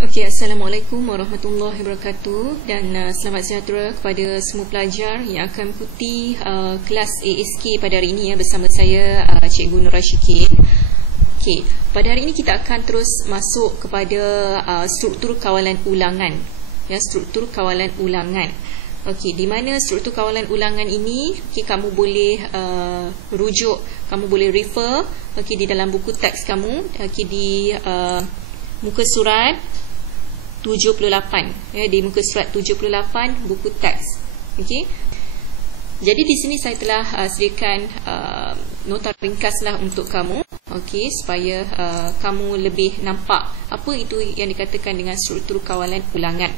Okey, Assalamualaikum warahmatullahi wabarakatuh dan selamat sejahtera kepada semua pelajar yang akan mengikuti kelas ASK pada hari ini bersama saya Cikgu Nura Syikir. Okey, pada hari ini kita akan terus masuk kepada struktur kawalan ulangan. Struktur kawalan ulangan. Okey, di mana struktur kawalan ulangan ini kamu boleh rujuk, kamu boleh refer di dalam buku teks kamu di muka surat 78 di muka surat 78 buku teks. Okey. Jadi di sini saya telah sediakan nota ringkaslah untuk kamu, okey, supaya kamu lebih nampak apa itu yang dikatakan dengan struktur kawalan ulangan.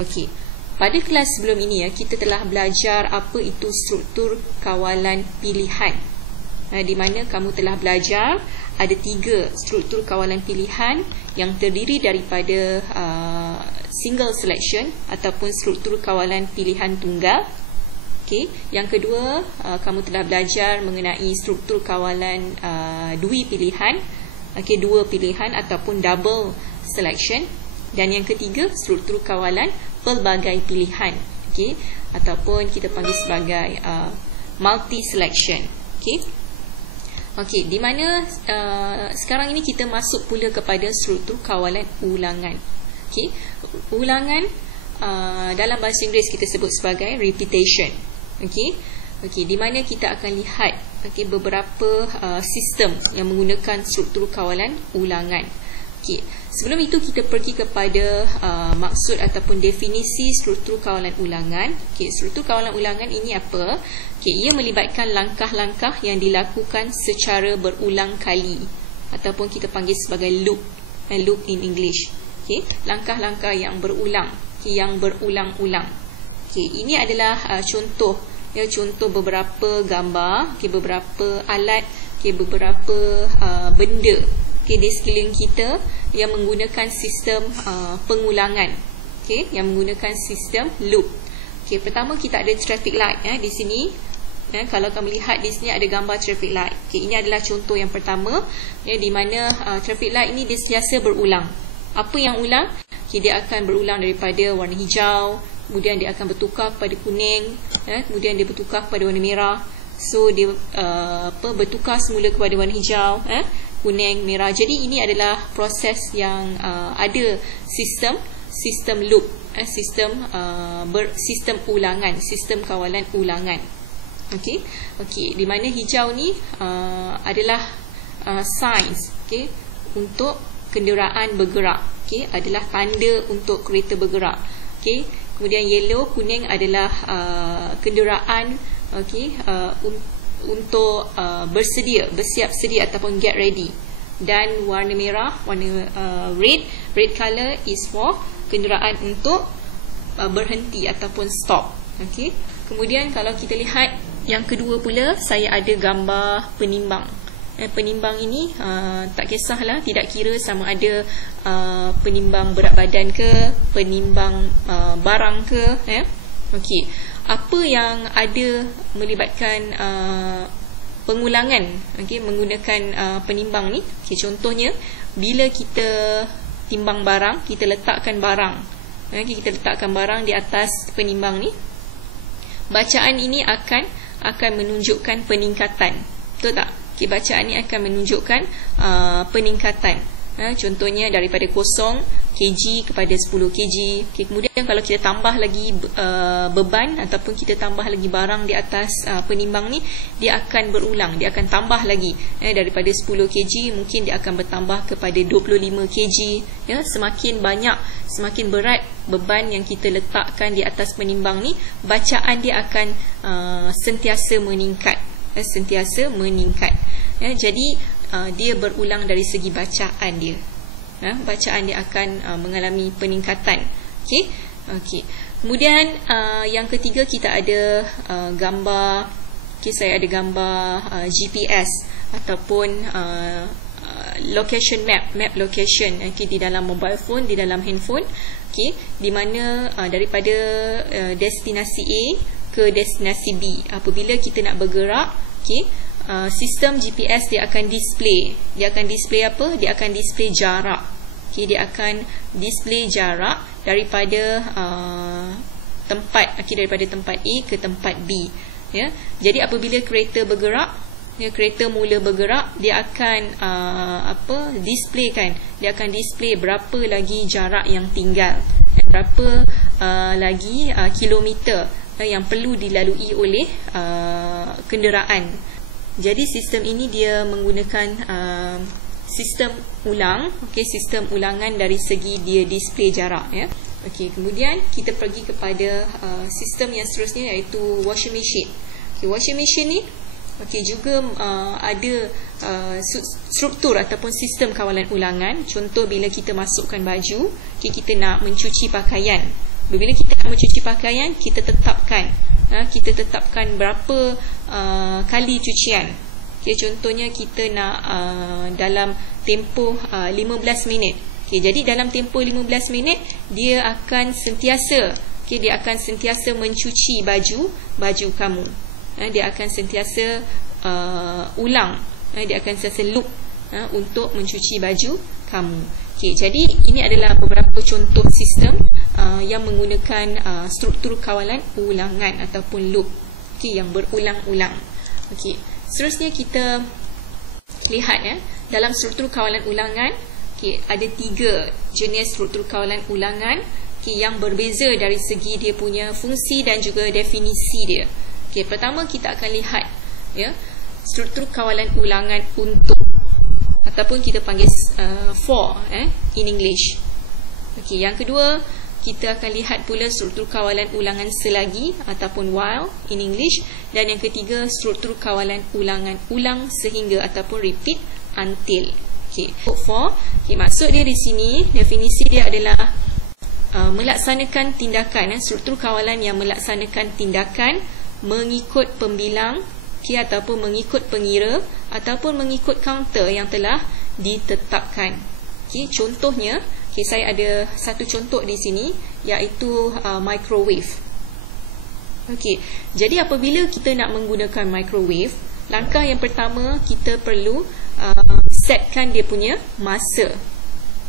Okey. Pada kelas sebelum ini kita telah belajar apa itu struktur kawalan pilihan. Di mana kamu telah belajar ada 3 struktur kawalan pilihan yang terdiri daripada single selection ataupun struktur kawalan pilihan tunggal. Okey, yang kedua kamu telah belajar mengenai struktur kawalan dui pilihan, dua pilihan ataupun double selection, dan yang ketiga struktur kawalan pelbagai pilihan, ataupun kita panggil sebagai multi selection. Okey, di mana sekarang ini kita masuk pula kepada struktur kawalan ulangan. Okey, ulangan dalam bahasa Inggeris kita sebut sebagai repetition. Okey, di mana kita akan lihat beberapa sistem yang menggunakan struktur kawalan ulangan. Okey, sebelum itu kita pergi kepada maksud ataupun definisi struktur kawalan ulangan. Okey, struktur kawalan ulangan ini apa? Ia melibatkan langkah-langkah yang dilakukan secara berulang kali ataupun kita panggil sebagai loop, loop in English. Langkah-langkah yang berulang, yang berulang-ulang. Ini adalah contoh, contoh beberapa gambar, beberapa alat, beberapa benda di sekeliling kita yang menggunakan sistem pengulangan, yang menggunakan sistem loop. Pertama kita ada traffic light di sini. Kalau kamu lihat di sini ada gambar traffic light. Ini adalah contoh yang pertama, di mana traffic light ini dia sentiasa berulang. Apa yang ulang? Dia akan berulang daripada warna hijau, kemudian dia akan bertukar kepada kuning, kemudian dia bertukar kepada warna merah. So dia bertukar semula kepada warna hijau, kuning, merah. Jadi ini adalah proses yang ada sistem loop, sistem ulangan, sistem kawalan ulangan. Okey, di mana hijau ni adalah signs, untuk kenderaan bergerak, adalah tanda untuk kereta bergerak. Kemudian yellow, kuning adalah kenderaan, untuk bersedia, bersiap sedia ataupun get ready. Dan warna merah, warna red color is for kenderaan untuk berhenti ataupun stop. Kemudian kalau kita lihat yang kedua pula, saya ada gambar penimbang. Penimbang ini tak kisahlah, tidak kira sama ada penimbang berat badan ke, penimbang barang ke. Apa yang ada melibatkan pengulangan menggunakan penimbang ni. Contohnya bila kita timbang barang, kita letakkan barang, kita letakkan barang di atas penimbang ni, bacaan ini akan menunjukkan peningkatan. Betul tak? Bacaan ini akan menunjukkan peningkatan. Contohnya daripada 0 kg kepada 10 kg. Kemudian kalau kita tambah lagi beban ataupun kita tambah lagi barang di atas penimbang ni, dia akan berulang, dia akan tambah lagi. Daripada 10 kg mungkin dia akan bertambah kepada 25 kg. Semakin banyak, semakin berat beban yang kita letakkan di atas penimbang ni, bacaan dia akan sentiasa meningkat, sentiasa meningkat. Jadi dia berulang dari segi bacaan dia. Bacaan dia akan mengalami peningkatan. Kemudian yang ketiga kita ada gambar. Saya ada gambar GPS ataupun location map location di dalam mobile phone, di dalam handphone. Di mana daripada destinasi A ke destinasi B, apabila kita nak bergerak, sistem GPS dia akan display. Dia akan display apa? Dia akan display jarak. okay, dia akan display jarak daripada tempat, daripada tempat A ke tempat B, ya. Jadi apabila kereta bergerak, ya, kereta mula bergerak, dia akan display kan, dia akan display berapa lagi jarak yang tinggal, berapa lagi kilometer yang perlu dilalui oleh kenderaan. Jadi sistem ini dia menggunakan sistem ulang, sistem ulangan dari segi dia display jarak, ya. Kemudian kita pergi kepada sistem yang seterusnya, iaitu washing machine. Washing machine ni juga ada struktur ataupun sistem kawalan ulangan. Contoh, bila kita masukkan baju, kita nak mencuci pakaian. Bila kita nak mencuci pakaian, kita tetapkan berapa kali cucian. Contohnya kita nak dalam tempoh 15 minit. Jadi dalam tempoh 15 minit dia akan sentiasa mencuci baju kamu. Dia akan sentiasa ulang, dia akan sentiasa loop untuk mencuci baju kamu. Jadi ini adalah beberapa contoh sistem yang menggunakan struktur kawalan ulangan ataupun loop, yang berulang-ulang. Seterusnya kita lihat, dalam struktur kawalan ulangan, ada 3 jenis struktur kawalan ulangan yang berbeza dari segi dia punya fungsi dan juga definisi dia. Pertama kita akan lihat, struktur kawalan ulangan untuk, ataupun kita panggil for in English. Yang kedua, kita akan lihat pula struktur kawalan ulangan selagi ataupun while in English. Dan yang ketiga, struktur kawalan ulangan ulang sehingga ataupun repeat until. For, maksud dia di sini, definisi dia adalah melaksanakan tindakan, struktur kawalan yang melaksanakan tindakan mengikut pembilang, ataupun mengikut pengira, ataupun mengikut counter yang telah ditetapkan. Contohnya, saya ada satu contoh di sini, iaitu microwave. Jadi apabila kita nak menggunakan microwave, langkah yang pertama kita perlu setkan dia punya masa.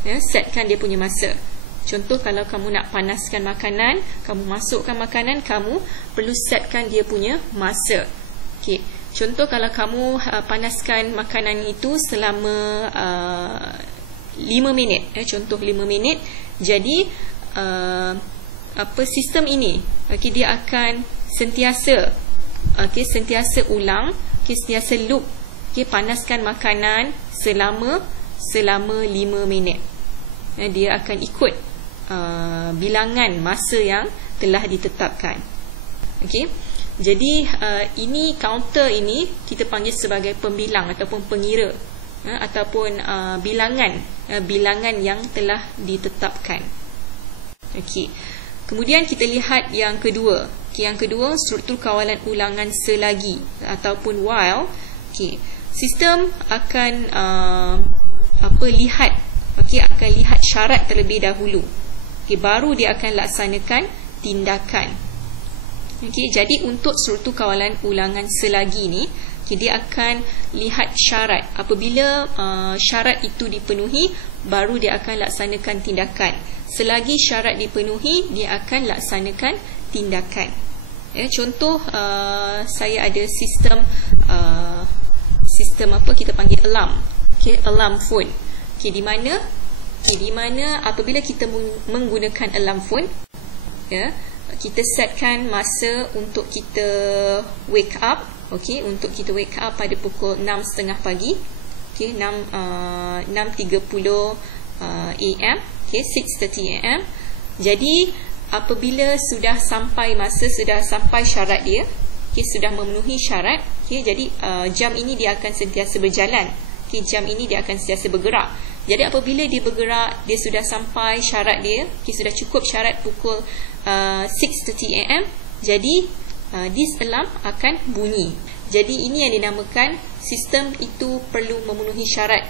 Setkan dia punya masa. Contoh, kalau kamu nak panaskan makanan, kamu masukkan makanan, kamu perlu setkan dia punya masa. Contoh, kalau kamu panaskan makanan itu selama 5 minit, contoh 5 minit. Jadi sistem ini dia akan sentiasa ulang, sentiasa loop, panaskan makanan selama 5 minit. Dia akan ikut bilangan masa yang telah ditetapkan. Jadi ini counter ini kita panggil sebagai pembilang ataupun pengira, ataupun bilangan yang telah ditetapkan. Kemudian kita lihat yang kedua. Yang kedua, struktur kawalan ulangan selagi ataupun while. Sistem akan akan lihat syarat terlebih dahulu. Baru dia akan laksanakan tindakan. Jadi untuk struktur kawalan ulangan selagi ni, dia akan lihat syarat. Apabila syarat itu dipenuhi, baru dia akan laksanakan tindakan. Selagi syarat dipenuhi, dia akan laksanakan tindakan. Contoh, saya ada sistem kita panggil alarm. Alarm phone. Di mana apabila kita menggunakan alarm phone, kita setkan masa untuk kita wake up. Untuk kita wake up pada pukul 6.30 pagi. 6.30 AM, 6:30 AM. Jadi apabila sudah sampai masa, sudah sampai syarat dia, sudah memenuhi syarat, jadi jam ini dia akan sentiasa berjalan. Jam ini dia akan sentiasa bergerak. Jadi apabila dia bergerak, dia sudah sampai syarat dia, sudah cukup syarat pukul 6:30 AM, jadi this alarm akan bunyi. Jadi ini yang dinamakan sistem itu perlu memenuhi syarat,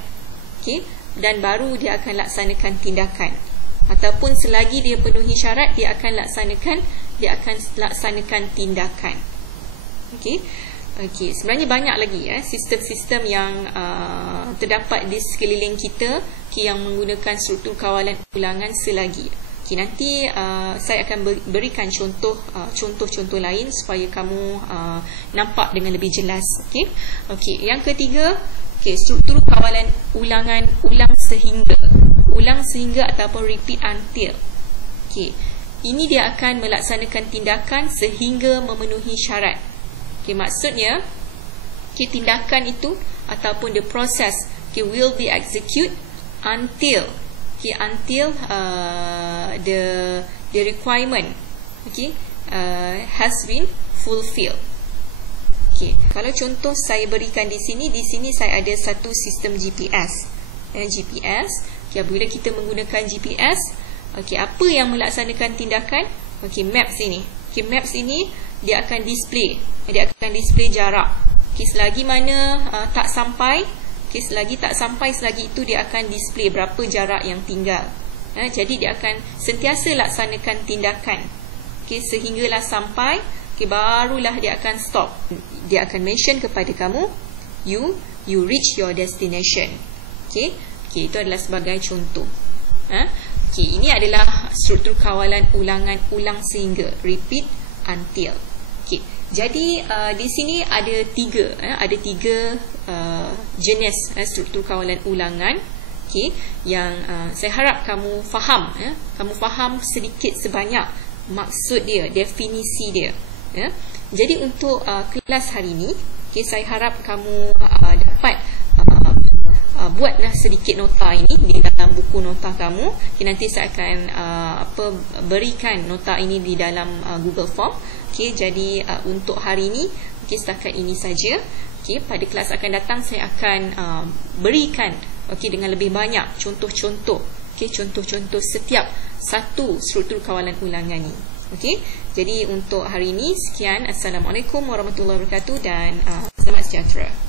dan baru dia akan laksanakan tindakan. Ataupun selagi dia penuhi syarat, dia akan laksanakan tindakan. Sebenarnya banyak lagi sistem-sistem yang terdapat di sekeliling kita, yang menggunakan struktur kawalan ulangan selagi. Nanti saya akan berikan contoh-contoh lain supaya kamu nampak dengan lebih jelas. Yang ketiga, struktur kawalan ulangan ulang sehingga ataupun repeat until. Ini dia akan melaksanakan tindakan sehingga memenuhi syarat. Maksudnya tindakan itu ataupun the process will be execute until the requirement has been fulfilled. Kalau contoh saya berikan di sini saya ada satu sistem GPS. Bila kita menggunakan GPS, apa yang melaksanakan tindakan? Maps ini. Maps ini dia akan display jarak. Selagi mana tak sampai, selagi itu dia akan display berapa jarak yang tinggal. Jadi dia akan sentiasa laksanakan tindakan sehinggalah sampai, barulah dia akan stop. Dia akan mention kepada kamu, you reach your destination. Itu adalah sebagai contoh. Ini adalah struktur kawalan ulangan ulang sehingga, repeat until. Jadi di sini ada tiga jenis struktur kawalan ulangan yang saya harap kamu faham. Kamu faham sedikit sebanyak maksud dia, definisi dia. Jadi untuk kelas hari ini, saya harap kamu dapat buatlah sedikit nota ini di dalam buku nota kamu. Nanti saya akan berikan nota ini di dalam Google Form. Jadi untuk hari ini setakat ini saja. Pada kelas akan datang saya akan berikan dengan lebih banyak contoh-contoh. Contoh-contoh setiap satu struktur kawalan ulangan ini. Jadi untuk hari ini sekian. Assalamualaikum warahmatullahi wabarakatuh dan selamat sejahtera.